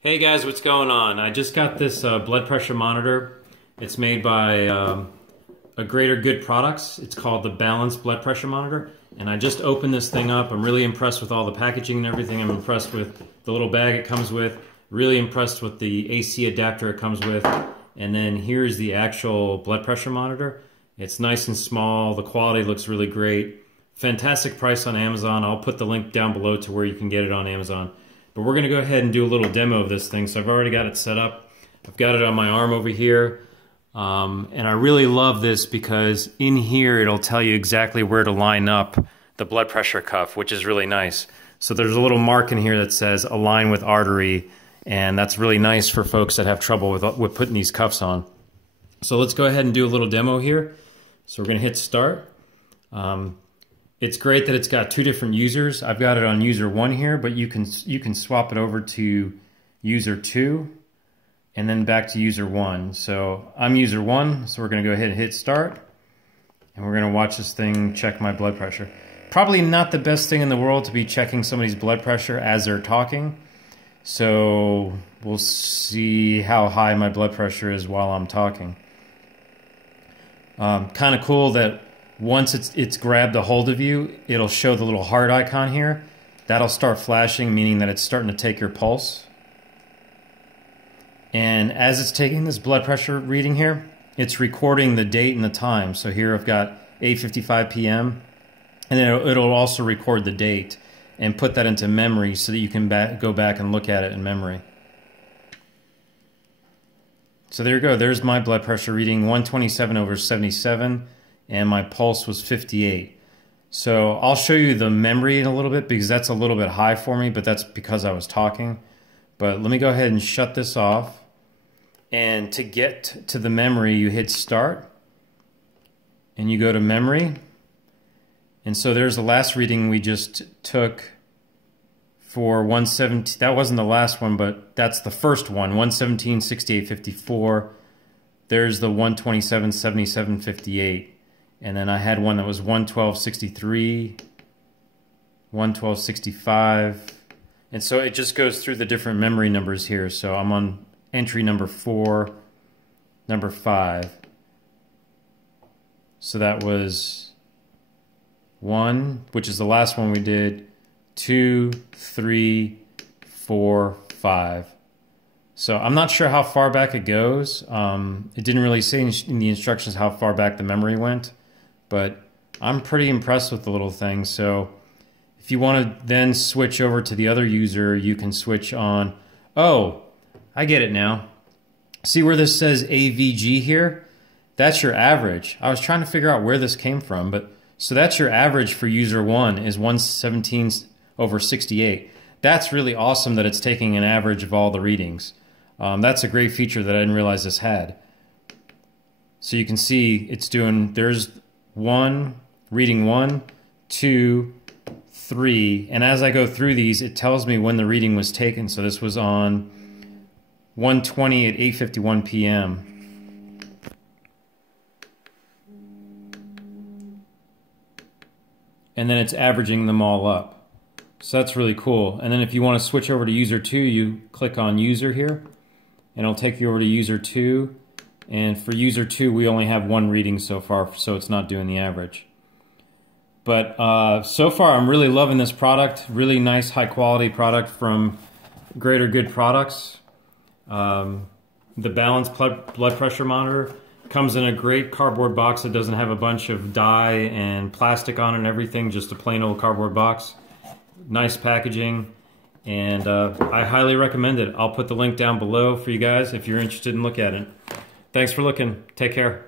Hey guys, what's going on? I just got this blood pressure monitor. It's made by a Greater Good Products. It's called the Balanced Blood Pressure Monitor. And I just opened this thing up. I'm really impressed with all the packaging and everything. I'm impressed with the little bag it comes with. Really impressed with the AC adapter it comes with. And then here's the actual blood pressure monitor. It's nice and small. The quality looks really great. Fantastic price on Amazon. I'll put the link down below to where you can get it on Amazon. But we're going to go ahead and do a little demo of this thing. So I've already got it set up. I've got it on my arm over here. And I really love this because in here it'll tell you exactly where to line up the blood pressure cuff, which is really nice. So there's a little mark in here that says align with artery. And that's really nice for folks that have trouble with putting these cuffs on. So let's go ahead and do a little demo here. So we're going to hit start. It's great that it's got two different users. I've got it on user 1 here, but you can swap it over to user 2 and then back to user 1. So I'm user 1, so we're going to go ahead and hit start. And we're going to watch this thing check my blood pressure. Probably not the best thing in the world to be checking somebody's blood pressure as they're talking. So we'll see how high my blood pressure is while I'm talking. Kind of cool that once it's grabbed a hold of you, it'll show the little heart icon here. That'll start flashing, meaning that it's starting to take your pulse. And as it's taking this blood pressure reading here, it's recording the date and the time. So here I've got 8:55 p.m. and then it'll also record the date and put that into memory so that you can go back and look at it in memory. So there you go. There's my blood pressure reading, 127/77. And my pulse was 58. So I'll show you the memory in a little bit because that's a little bit high for me, but that's because I was talking. But let me go ahead and shut this off. And to get to the memory, you hit start and you go to memory. And so there's the last reading we just took for 117. That wasn't the last one, but that's the first one, 117/68/54. There's the 127/77/58. And then I had one that was 112/63, 112/65. And so it just goes through the different memory numbers here. So I'm on entry number 4, number 5. So that was 1, which is the last one we did, 2, 3, 4, 5. So I'm not sure how far back it goes. It didn't really say in the instructions how far back the memory went. But I'm pretty impressed with the little thing. So if you want to then switch over to the other user, you can switch on. Oh, I get it now. See where this says AVG here? That's your average. I was trying to figure out where this came from, but so that's your average for user 1 is 117/68. That's really awesome that it's taking an average of all the readings. That's a great feature that I didn't realize this had. So you can see it's doing, there's 1, reading 1, 2, 3, and as I go through these, it tells me when the reading was taken. So this was on 1:20 at 8:51 p.m. And then it's averaging them all up. So that's really cool. And then if you want to switch over to user 2, you click on user here, and it'll take you over to user 2. And for user 2, we only have 1 reading so far, so it's not doing the average. But so far, I'm really loving this product. Really nice, high-quality product from Greater Good Products. The Balanced Blood Pressure Monitor comes in a great cardboard box that doesn't have a bunch of dye and plastic on it and everything, just a plain old cardboard box. Nice packaging, and I highly recommend it. I'll put the link down below for you guys if you're interested in looking at it. Thanks for looking. Take care.